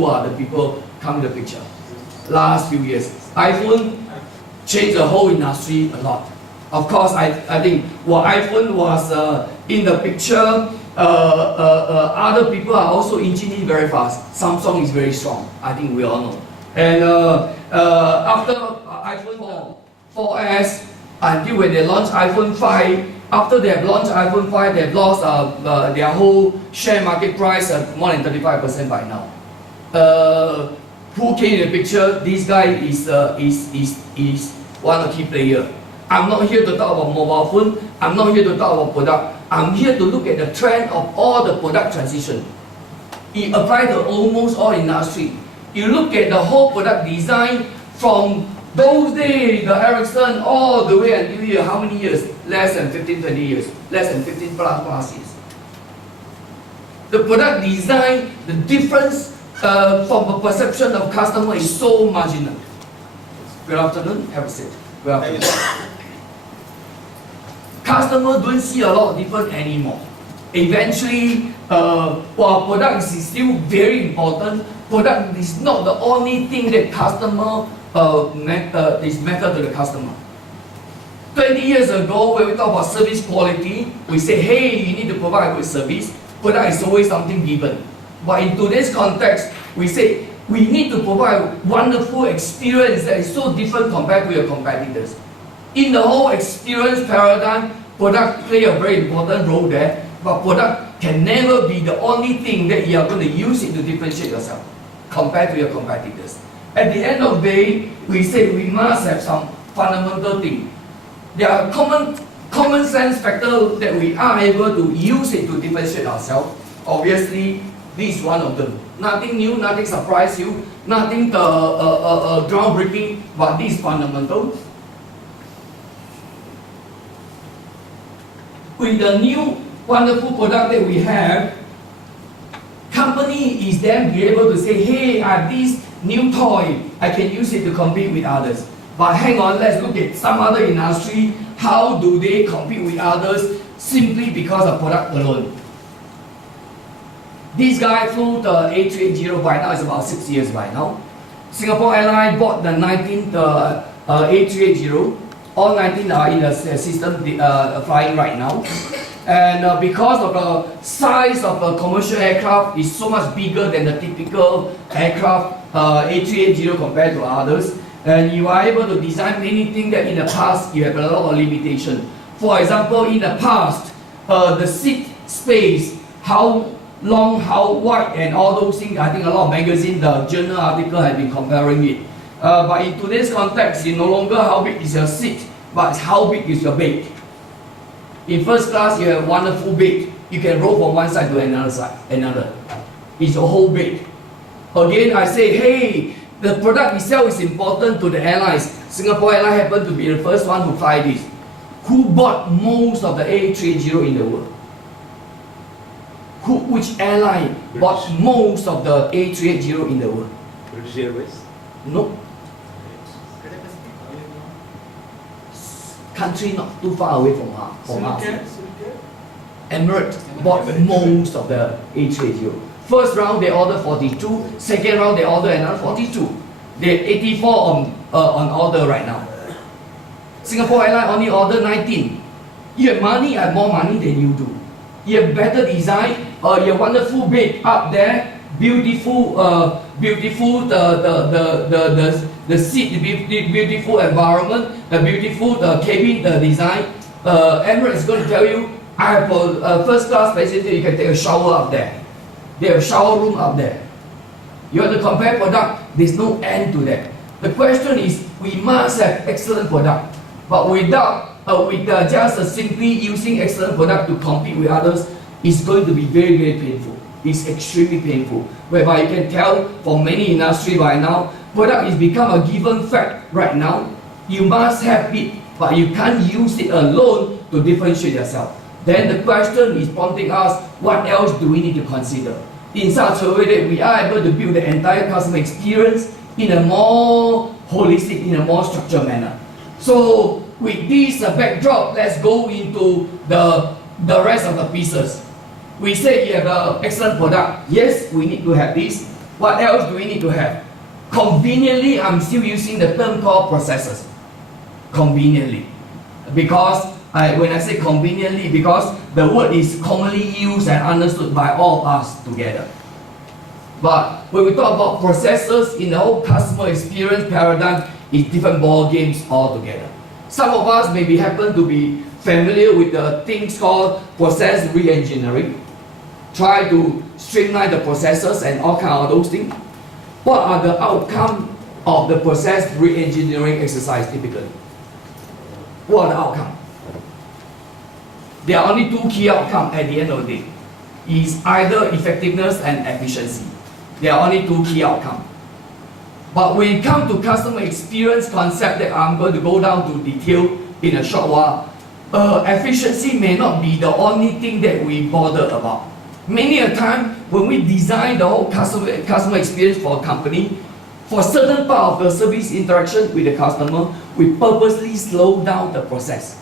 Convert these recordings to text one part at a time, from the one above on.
who are the people come to the picture. Last few years, iPhone changed the whole industry a lot. Of course, I think while iPhone was in the picture, other people are also inching in very fast. Samsung is very strong. I think we all know. And after iPhone 4S, until when they launched iPhone 5, after they have launched iPhone 5, they have lost their whole share market price at more than 35% by now. Who came in the picture? This guy is one of the key players. I'm not here to talk about mobile phone. I'm not here to talk about product. I'm here to look at the trend of all the product transition. It applies to almost all industry. You look at the whole product design from those days, the Ericsson, all the way until here, how many years? Less than 15, 20 years. Less than 15 plus years. The product design, the difference from the perception of customer is so marginal. Good afternoon, have a seat. Good afternoon. Customer don't see a lot of difference anymore. Eventually, while product is still very important, product is not the only thing that customer is matter to the customer. 20 years ago, when we talk about service quality, we say, hey, you need to provide good service. Product is always something given. But in today's context, we say we need to provide wonderful experience that is so different compared to your competitors. In the whole experience paradigm, product play a very important role there, but product can never be the only thing that you are going to use it to differentiate yourself compared to your competitors. At the end of the day, we say we must have some fundamental thing. There are common sense factors that we are able to use it to differentiate ourselves. Obviously, this is one of them. Nothing new, nothing surprise you, nothing groundbreaking, but this is fundamental. With the new wonderful product that we have, company is then be able to say, hey, I have this new toy, I can use it to compete with others. But hang on, let's look at some other industry. How do they compete with others simply because of product alone? This guy flew the A380 by now, it's about 6 years by now. Singapore Airlines bought the 19th A380. All 19 are in the system flying right now. And because of the size of a commercial aircraft is so much bigger than the typical aircraft A380 compared to others, and you are able to design many things that in the past you have a lot of limitation. For example, in the past, the seat space, how long, how wide, and all those things, I think a lot of magazines, the journal article have been comparing it. But in today's context, it's no longer how big is your seat, but it's how big is your bed. In first class, you have a wonderful bed. You can roll from one side to another. It's a whole bed. Again, I say, hey, the product itself is important to the airlines. Singapore Airlines happened to be the first one to fly this. Who bought most of the A380 in the world? Which airline bought most of the A380 in the world? British Airways? No. Country not too far away from us. Emirates bought most of the A380. First round they ordered 42, second round they ordered another 42. They're 84 on order right now. Singapore Airlines only ordered 19. You have money, I have more money than you do. You have better design, you have wonderful bed up there, beautiful the seat, the beautiful environment, the beautiful cabin, the design. Emirates is going to tell you, I have a first class facility, you can take a shower up there. They have a shower room up there. You want to compare product, there's no end to that. The question is, we must have excellent product, but without just simply using excellent product to compete with others, it's going to be very, very painful. It's extremely painful, whereby you can tell from many industries by now, product is become a given fact right now. You must have it, but you can't use it alone to differentiate yourself. Then the question is prompting us, what else do we need to consider? In such a way that we are able to build the entire customer experience in a more holistic, in a more structured manner. So with this backdrop, let's go into the rest of the pieces. We say you have an excellent product. Yes, we need to have this. What else do we need to have? Conveniently, I'm still using the term called processes. Conveniently. Because when I say conveniently, because the word is commonly used and understood by all of us together. But when we talk about processes in the whole customer experience paradigm, it's different ball games altogether. Some of us maybe happen to be familiar with the things called process re-engineering. Try to streamline the processes and all kind of those things. What are the outcomes of the process re-engineering exercise typically? What are the outcomes? There are only two key outcomes at the end of the day. Is either effectiveness and efficiency. There are only two key outcomes. But when it comes to customer experience concept that I'm going to go down to detail in a short while, efficiency may not be the only thing that we bother about. Many a time when we design the whole customer experience for a company, for certain part of the service interaction with the customer, we purposely slow down the process.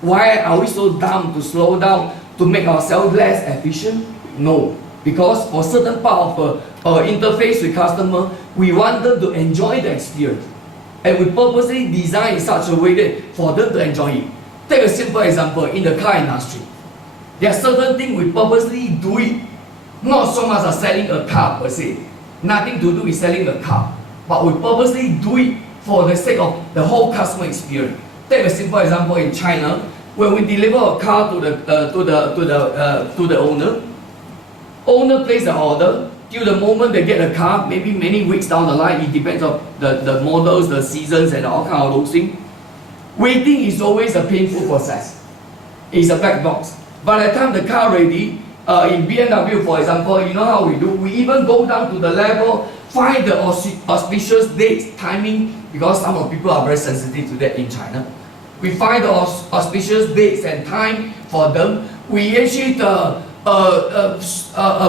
Why are we so dumb to slow down to make ourselves less efficient? No, because for certain part of our interface with customer, we want them to enjoy the experience, and we purposely design in such a way that for them to enjoy it. Take a simple example in the car industry. There are certain things we purposely do it, not so much as selling a car per se, nothing to do with selling a car, but we purposely do it for the sake of the whole customer experience. Take a simple example in China, when we deliver a car to the owner places the order. Till the moment they get a car, maybe many weeks down the line, it depends on the models, the seasons, and all kind of those things. Waiting is always a painful process. It's a black box. By the time the car ready, in BMW, for example, you know how we do? We even go down to the level, find the auspicious dates, timing, because some of the people are very sensitive to that in China. We find the auspicious dates and time for them. We actually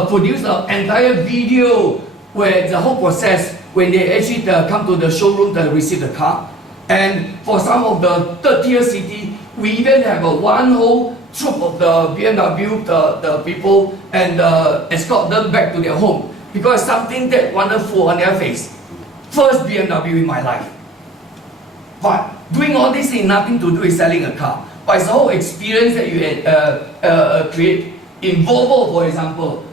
produce an entire video where the whole process, when they actually come to the showroom to receive the car. And for some of the third tier city, we even have one whole troop of the BMW, the people, and escort them back to their home. Because something that wonderful on their face. First BMW in my life. But doing all this is nothing to do with selling a car. But it's the whole experience that you create. In Volvo, for example,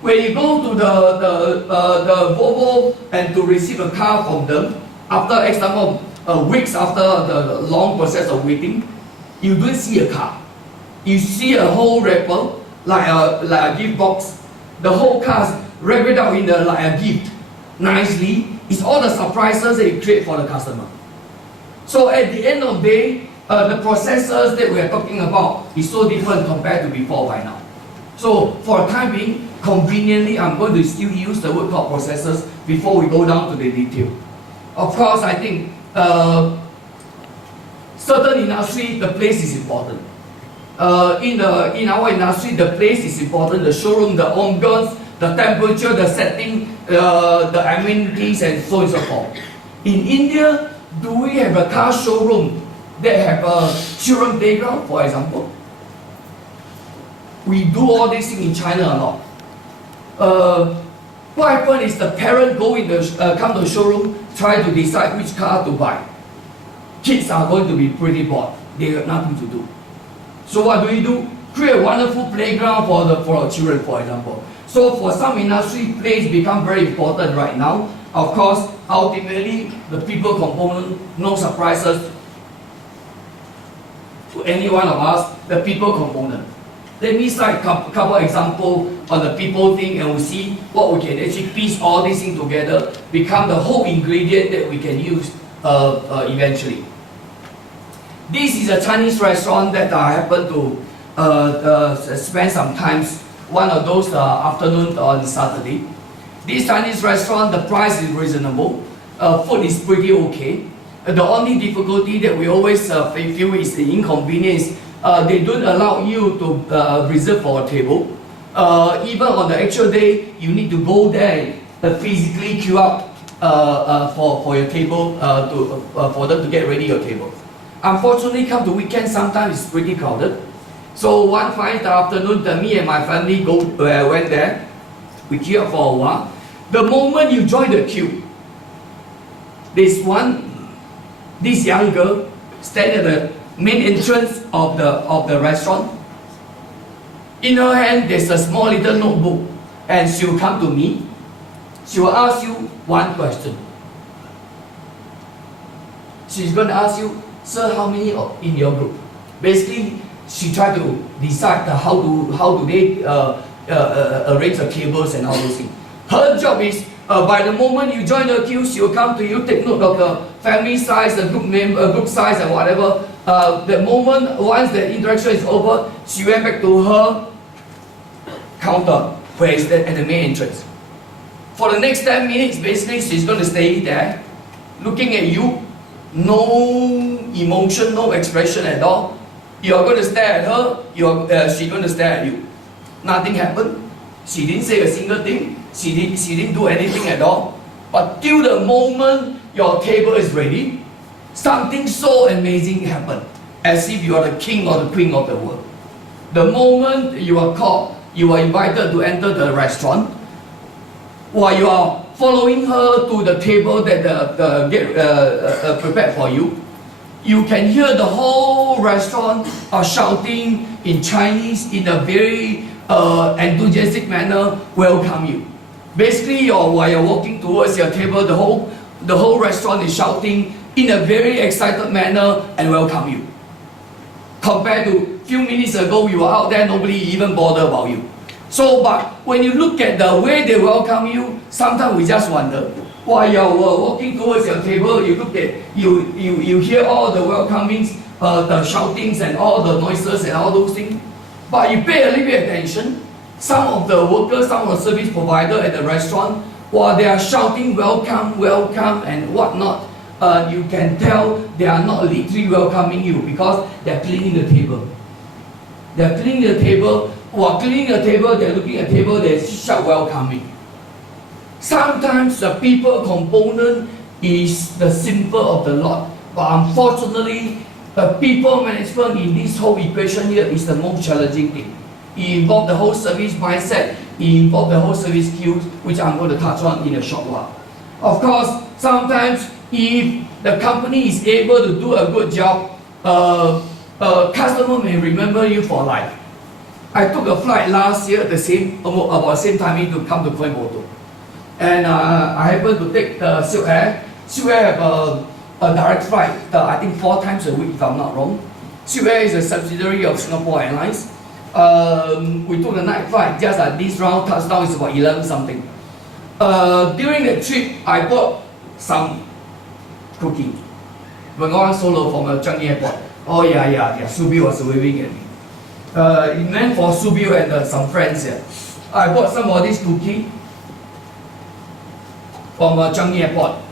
when you go to the Volvo and to receive a car from them, after X number of weeks after the long process of waiting, you don't see a car. You see a whole wrapper, like a gift box. The whole car is wrapped out in like a gift, nicely. It's all the surprises that you create for the customer. So at the end of the day, the processes that we are talking about is so different compared to before by now. So for the time being, conveniently, I'm going to still use the word called processes before we go down to the detail. Of course, I think certain industry, the place is important. In our industry, the place is important. The showroom, the ambience, the temperature, the setting, the amenities, and so on and so forth. In India, do we have a car showroom that have a children playground, for example? We do all these things in China a lot. What happens is the parent come to the showroom, try to decide which car to buy. Kids are going to be pretty bored. They have nothing to do. So what do? Create a wonderful playground for our children, for example. So for some industry, place become very important right now. Of course, ultimately, the people component, no surprises to any one of us, the people component. Let me cite a couple examples on the people thing, and we'll see what we can actually piece all these things together, become the whole ingredient that we can use eventually. This is a Chinese restaurant that I happened to spend some time, one of those afternoon on Saturday. This Chinese restaurant, the price is reasonable, food is pretty okay. The only difficulty that we always feel is the inconvenience. They don't allow you to reserve for a table. Even on the actual day, you need to go there and physically queue up for your table for them to get ready your table. Unfortunately, come to weekend, sometimes it's pretty crowded. So one fine afternoon, me and my family went there. We queued up for a while. The moment you join the queue, this young girl standing at the main entrance of the restaurant. In her hand, there's a small little notebook, and she will come to me. She will ask you one question. She's going to ask you, sir, how many in your group? Basically, she try to decide how do they arrange the cables and all those things. Her job is, by the moment you join the queue, she will come to you, take note of the family size, the group name, group size, and whatever. The moment, once the interaction is over, she went back to her counter, where is at the main entrance. For the next 10 minutes, basically, she's going to stay there, looking at you, no emotion, no expression at all. You're going to stare at her, she's going to stare at you. Nothing happened. She didn't say a single thing. She didn't do anything at all. But till the moment your table is ready, something so amazing happened, as if you are the king or the queen of the world. The moment you are called, you are invited to enter the restaurant, while you are following her to the table that prepared for you, you can hear the whole restaurant shouting in Chinese in a very enthusiastic manner, welcome you. Basically, while you're walking towards your table, the whole restaurant is shouting in a very excited manner and welcome you. Compared to a few minutes ago, you were out there, nobody even bothered about you. So, but when you look at the way they welcome you, sometimes we just wonder. While you're walking towards your table, you look at, you hear all the welcomings, the shoutings and all the noises and all those things. But you pay a little bit attention. Some of the workers, some of the service providers at the restaurant, while they are shouting welcome, welcome and whatnot, you can tell they are not literally welcoming you because they are cleaning the table. They are cleaning the table. While cleaning the table, they are looking at the table, they shout welcoming. Sometimes the people component is the simple of the lot, but unfortunately, the people management in this whole equation here is the most challenging thing. It involves the whole service mindset, it involves the whole service skills, which I'm going to touch on in a short while. Of course, sometimes if the company is able to do a good job, customer may remember you for life. I took a flight last year at about the same timing to come to Kuala Lumpur. And I happened to take Silk Air. Silk Air have a direct flight, I think 4 times a week if I'm not wrong. Silk Air is a subsidiary of Singapore Airlines. We took the night flight, just like this round touchdown is about 11 something. During the trip, I bought some cooking. When I was solo from Changi Airport. Oh yeah, Subi was waving at me. It meant for Subi and some friends here. I bought some of this cookie from Changi Airport.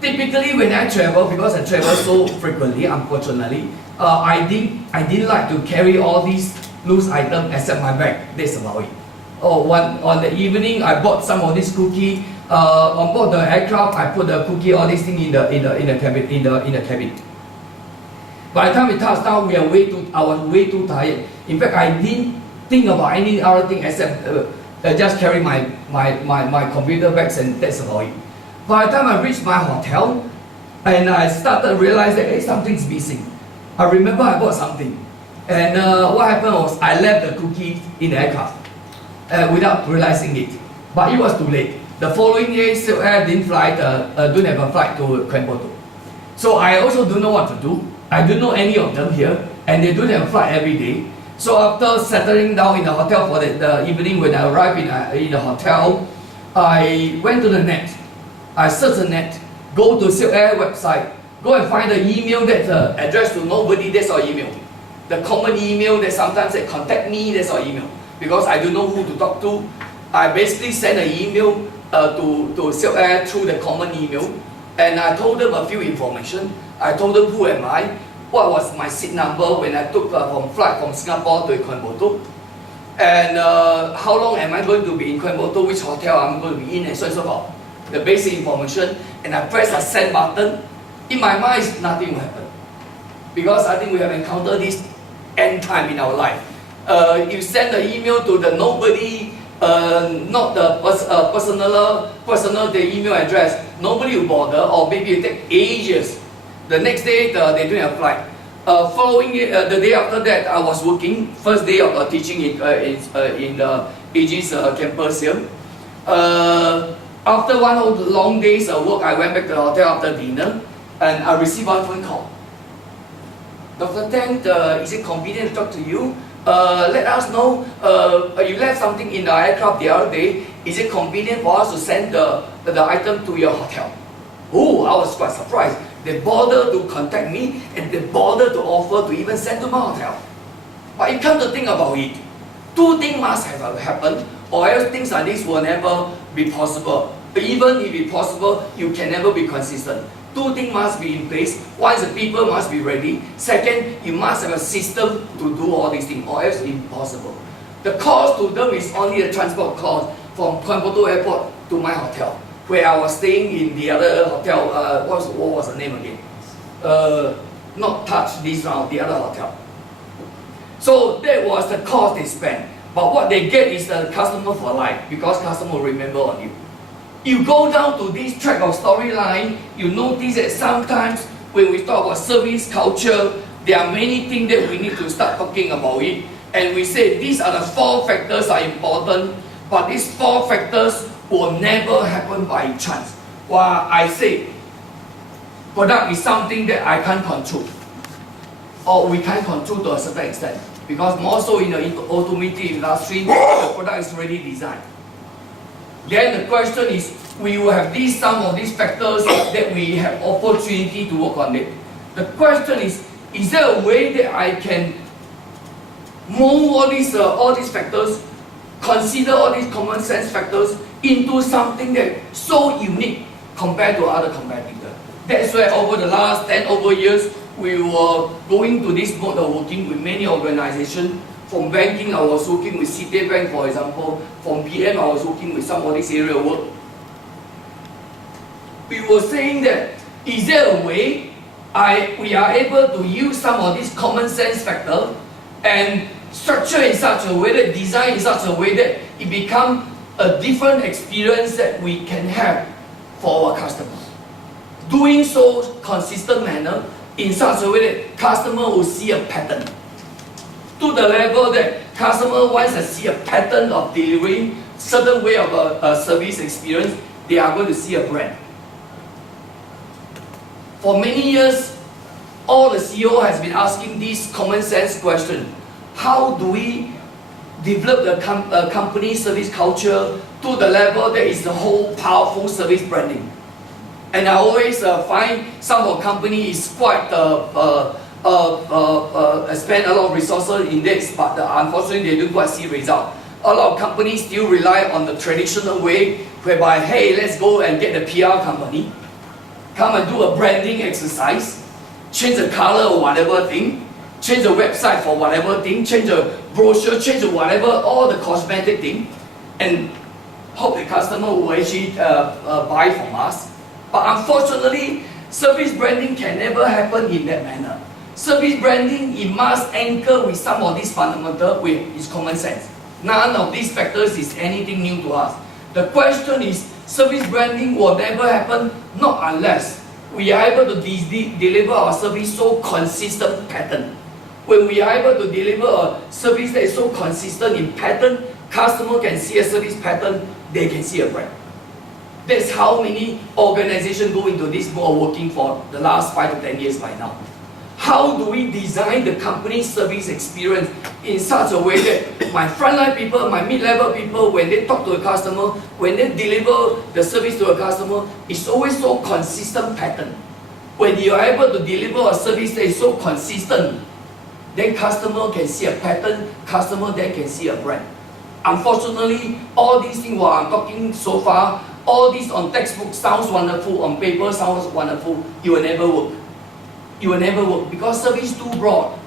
Typically when I travel, because I travel so frequently, unfortunately, I didn't like to carry all these loose items except my bag. That's about it. On the evening, I bought some of this cookie. On board the aircraft, I put the cookie, all these things in the cabin. By the time we touched down, I was way too tired. In fact, I didn't think about any other thing except just carry my computer bags, and that's about it. By the time I reached my hotel, and I started to realize that hey, something's missing. I remember I bought something, and what happened was I left the cookie in the aircraft without realizing it. But it was too late. The following day, Silk Air didn't have a flight to Kuala Lumpur. So I also don't know what to do. I don't know any of them here, and they don't have a flight every day. So after settling down in the hotel for the evening, when I arrived in the hotel, I went to the net. I searched the net, go to Silk Air website, go and find the email that's addressed to nobody, that's our email. The common email that sometimes they contact me, that's our email. Because I don't know who to talk to, I basically sent an email to Silk Air through the common email, and I told them a few information. I told them who am I, what was my seat number when I took flight from Singapore to Kuala Lumpur, and how long am I going to be in Kuala Lumpur, which hotel I'm going to be in, and so on and so forth. The basic information, and I press the send button. In my mind, nothing will happen. Because I think we have encountered this end time in our life. You send the email to the nobody, not the personal the email address, nobody will bother, or maybe it take ages. The next day, they don't have flight. Following it, the day after that, I was working, first day of teaching in the AG's campus here. After one of the long days of work, I went back to the hotel after dinner, and I received one phone call. Dr. Tang, is it convenient to talk to you? Let us know, you left something in the aircraft the other day. Is it convenient for us to send the item to your hotel? Oh, I was quite surprised. They bothered to contact me, and they bothered to offer to even send to my hotel. But you come to think about it, two things must have happened, or else things like this will never be possible. Even if it's possible, you can never be consistent. Two things must be in place. One is the people must be ready. Second, you must have a system to do all these things, or else it's impossible. The cost to them is only the transport cost from Kuala Lumpur Airport to my hotel, where I was staying in the other hotel. What was the name again? Not Touch this round, the other hotel. So that was the cost they spent. But what they get is the customer for life, because customer will remember on you. You go down to this track of storyline, you notice that sometimes when we talk about service culture, there are many things that we need to start talking about it. And we say these are the 4 factors are important, but these 4 factors will never happen by chance. Well, I say product is something that I can't control, or we can't control to a certain extent, because more so in the automotive industry, the product is already designed. Then the question is, we will have some of these factors that we have opportunity to work on it. The question is there a way that I can mold all these factors, consider all these common sense factors into something that so unique compared to other competitors? That's why over the last 10 over years, we were going to this mode of working with many organizations. From banking, I was working with Citibank, for example. From PM, I was working with some of this area of work. We were saying that, is there a way we are able to use some of these common sense factors and structure in such a way, that design in such a way that it becomes a different experience that we can have for our customers. Doing so consistent manner in such a way that customer will see a pattern. To the level that customer wants to see a pattern of delivering certain way of a service experience, they are going to see a brand. For many years, all the CEO has been asking this common sense question: how do we develop the company service culture to the level that is the whole powerful service branding? And I always find some of the company is quite spend a lot of resources in this, but unfortunately they don't quite see result. A lot of companies still rely on the traditional way, whereby, hey, let's go and get the PR company, come and do a branding exercise, change the color or whatever thing, change the website for whatever thing, change the brochure, change the whatever, all the cosmetic thing, and hope the customer will actually buy from us. But unfortunately, service branding can never happen in that manner. Service branding, it must anchor with some of these fundamental, with its common sense. None of these factors is anything new to us. The question is, service branding will never happen, not unless we are able to deliver our service so consistent pattern. When we are able to deliver a service that is so consistent in pattern, customer can see a service pattern, they can see a brand. That's how many organizations go into this mode of working for the last 5 to 10 years by now. How do we design the company service experience in such a way that my frontline people, my mid-level people, when they talk to a customer, when they deliver the service to a customer, it's always so consistent pattern. When you are able to deliver a service that is so consistent, then customer can see a pattern, customer then can see a brand. Unfortunately, all these things what I'm talking so far, all this on textbook sounds wonderful, on paper sounds wonderful, it will never work. It will never work because service is too broad.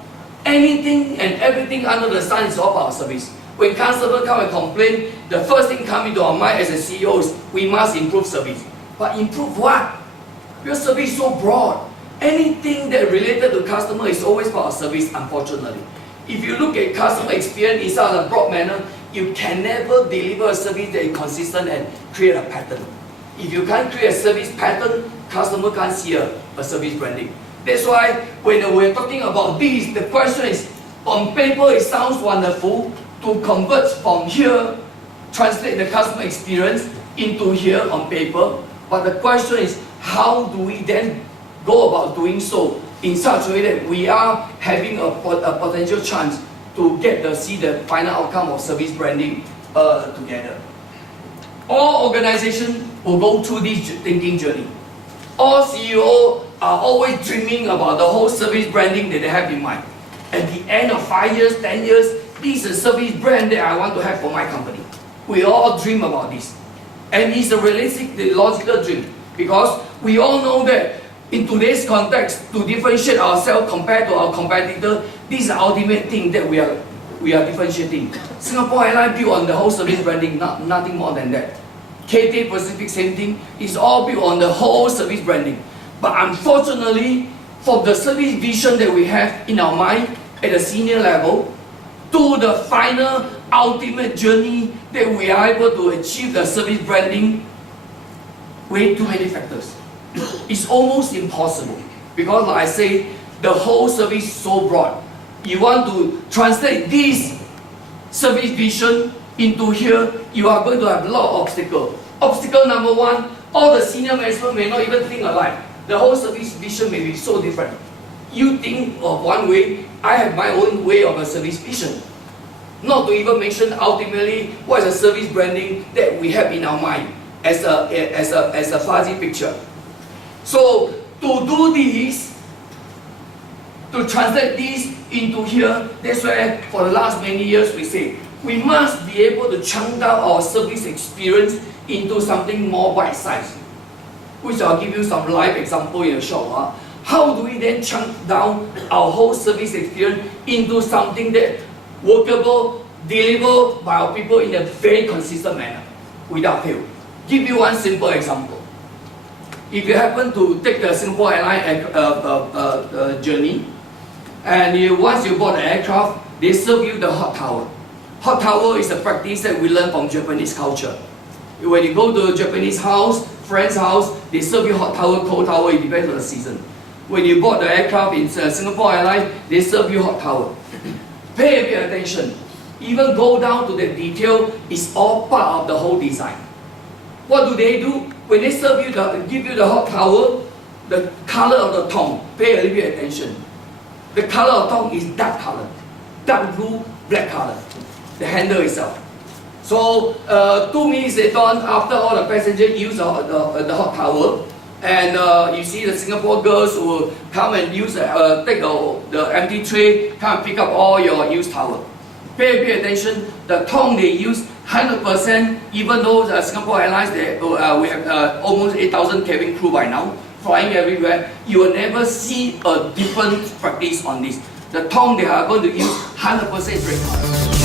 Anything and everything under the sun is all about service. When customers come and complain, the first thing coming to our mind as a CEO is we must improve service. But improve what? Because service is so broad. Anything that related to customer is always about service, unfortunately. If you look at customer experience in such a broad manner, you can never deliver a service that is consistent and create a pattern. If you can't create a service pattern, customer can't see a service branding. That's why when we're talking about this, the question is, on paper it sounds wonderful to convert from here, translate the customer experience into here on paper, but the question is, how do we then go about doing so in such a way that we are having a potential chance to see the final outcome of service branding together. All organizations will go through this thinking journey. All CEOs are always dreaming about the whole service branding that they have in mind. At the end of 5 years, 10 years, this is a service brand that I want to have for my company. We all dream about this. And it's a realistic, logical dream, because we all know that in today's context, to differentiate ourselves compared to our competitor, this is the ultimate thing that we are differentiating. Singapore Airlines built on the whole service branding, nothing more than that. KT Pacific, same thing. It's all built on the whole service branding. But unfortunately, for the service vision that we have in our mind at the senior level, to the final ultimate journey that we are able to achieve the service branding, way too many factors. It's almost impossible, because like I say, the whole service is so broad. You want to translate this service vision into here, you are going to have a lot of obstacles. Obstacle number one, all the senior management may not even think alike. The whole service vision may be so different. You think of one way, I have my own way of a service vision. Not to even mention ultimately what is the service branding that we have in our mind as a fuzzy picture. So to do this, to translate this into here, that's why for the last many years we say, we must be able to chunk down our service experience into something more bite-sized, which I'll give you some live example in a short while. How do we then chunk down our whole service experience into something that workable, deliverable by our people in a very consistent manner, without fail? Give you one simple example. If you happen to take the Singapore Airlines journey, and once you board the aircraft, they serve you the hot towel. Hot towel is a practice that we learn from Japanese culture. When you go to a Japanese house, friend's house, they serve you hot towel, cold towel, it depends on the season. When you board the aircraft in Singapore Airlines, they serve you hot towel. Pay a bit attention. Even go down to the detail, it's all part of the whole design. What do? When they serve you, give you the hot towel, the color of the tongue, pay a little bit attention. The color of tongue is dark color, dark blue, black color, the handle itself. So 2 minutes later on, after all the passengers use the hot towel, and you see the Singapore girls will come and use take the empty tray, come and pick up all your used towel. Pay a bit attention. The tongue they use 100%, even though the Singapore Airlines we have almost 8,000 cabin crew by now, flying everywhere. You will never see a different practice on this. The tongue they are going to use 100% is red color.